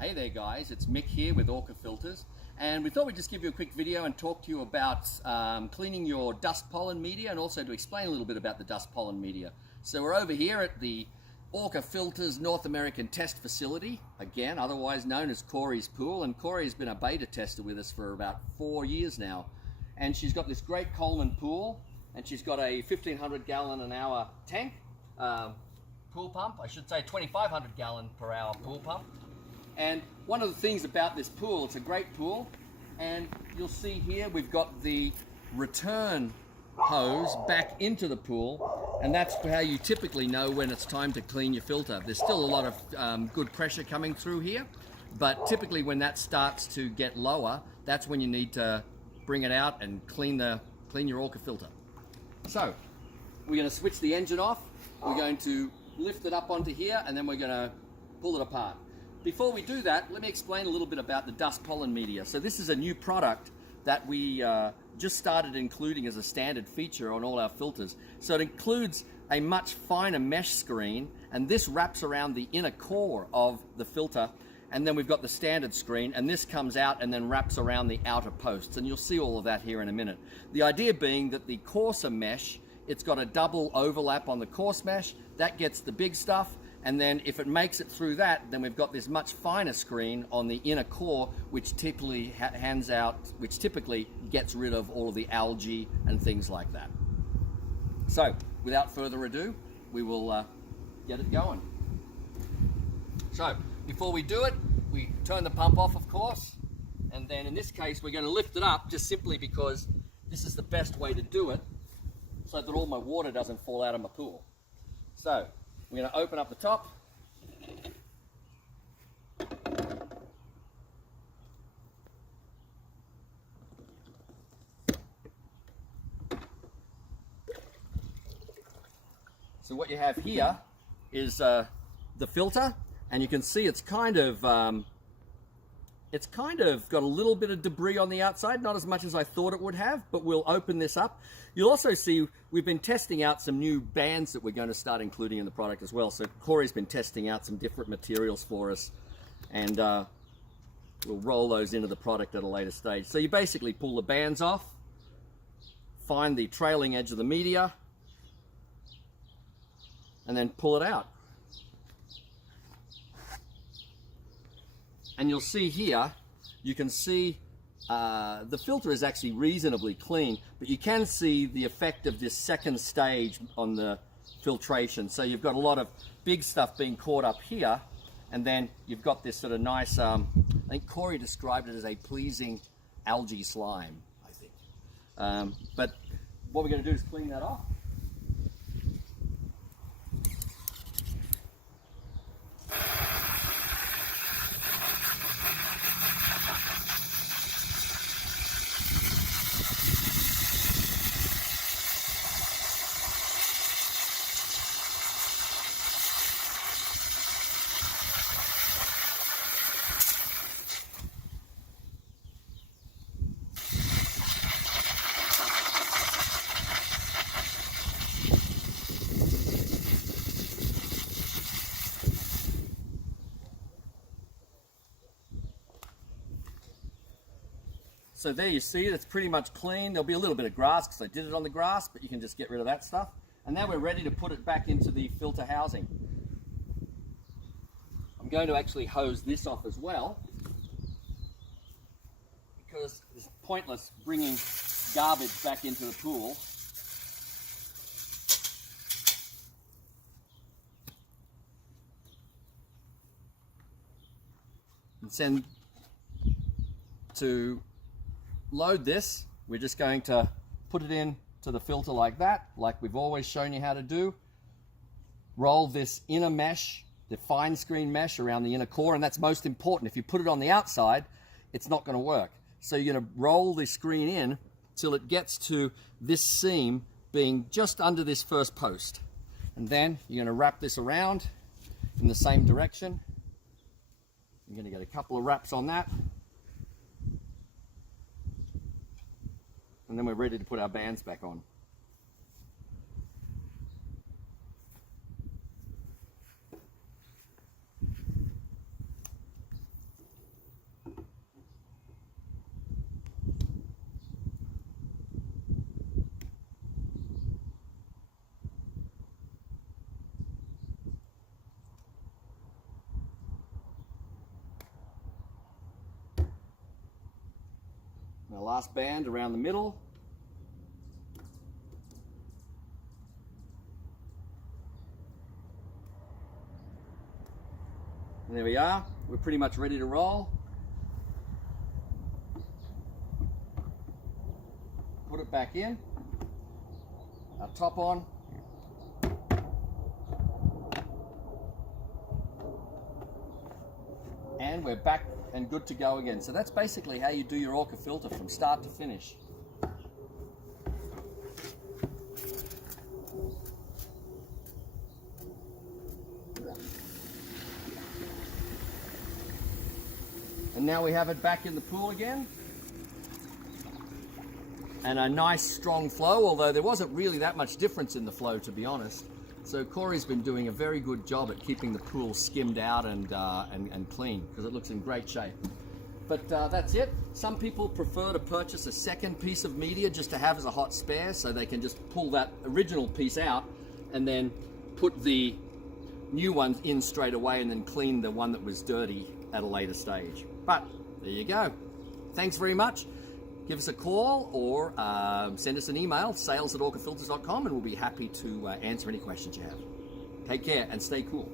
Hey there guys, it's Mick here with Orca Filters, and we thought we'd just give you a quick video and talk to you about cleaning your dust-pollen media, and also to explain a little bit about the dust-pollen media. So we're over here at the Orca Filters North American Test Facility, again otherwise known as Corey's Pool, and Corey's been a beta tester with us for about 4 years now, and she's got this great Coleman pool, and she's got a 1,500 gallon an hour tank, pool pump, I should say 2,500 gallon per hour pool pump. And one of the things about this pool, it's a great pool, and you'll see here we've got the return hose back into the pool, and that's how you typically know when it's time to clean your filter. There's still a lot of good pressure coming through here, but typically when that starts to get lower, that's when you need to bring it out and clean your Orca filter. So we're going to switch the engine off, we're going to lift it up onto here, and then we're going to pull it apart. Before we do that, let me explain a little bit about the dust-pollen media. So this is a new product that we just started including as a standard feature on all our filters. So it includes a much finer mesh screen, and this wraps around the inner core of the filter, and then we've got the standard screen, and this comes out and then wraps around the outer posts, and you'll see all of that here in a minute. The idea being that the coarser mesh, it's got a double overlap on the coarse mesh, that gets the big stuff, and then if it makes it through that, then we've got this much finer screen on the inner core, which typically typically gets rid of all of the algae and things like that. So, without further ado, we will get it going. So, before we do it, we turn the pump off, of course, and then in this case, we're going to lift it up just simply because this is the best way to do it, so that all my water doesn't fall out of my pool. So, we're going to open up the top. So what you have here is the filter, and you can see it's kind of got a little bit of debris on the outside, not as much as I thought it would have, but we'll open this up. You'll also see we've been testing out some new bands that we're going to start including in the product as well. So Corey's been testing out some different materials for us, and we'll roll those into the product at a later stage. So you basically pull the bands off, find the trailing edge of the media, and then pull it out. And you'll see here, you can see the filter is actually reasonably clean, but you can see the effect of this second stage on the filtration. So you've got a lot of big stuff being caught up here, and then you've got this sort of nice, I think Corey described it as a pleasing algae slime, I think. But what we're going to do is clean that off. So there you see it, it's pretty much clean. There'll be a little bit of grass because I did it on the grass, but you can just get rid of that stuff. And now we're ready to put it back into the filter housing. I'm going to actually hose this off as well, because it's pointless bringing garbage back into the pool. And then to load this, we're just going to put it in to the filter like that, like we've always shown you how to do. Roll this inner mesh, the fine screen mesh around the inner core, and that's most important. If you put it on the outside, it's not going to work. So you're going to roll the screen in till it gets to this seam being just under this first post. And then you're going to wrap this around in the same direction. You're going to get a couple of wraps on that. And then we're ready to put our bands back on. Our last band around the middle. And there we are. We're pretty much ready to roll. Put it back in. Our top on. And we're back and good to go again. So that's basically how you do your Orca filter from start to finish. And now we have it back in the pool again. And a nice strong flow, although there wasn't really that much difference in the flow, to be honest. So Corey's been doing a very good job at keeping the pool skimmed out and clean, because it looks in great shape. But that's it. Some people prefer to purchase a second piece of media just to have as a hot spare, so they can just pull that original piece out and then put the new ones in straight away and then clean the one that was dirty at a later stage. But there you go. Thanks very much. Give us a call or send us an email, sales@orcafilters.com, and we'll be happy to answer any questions you have. Take care and stay cool.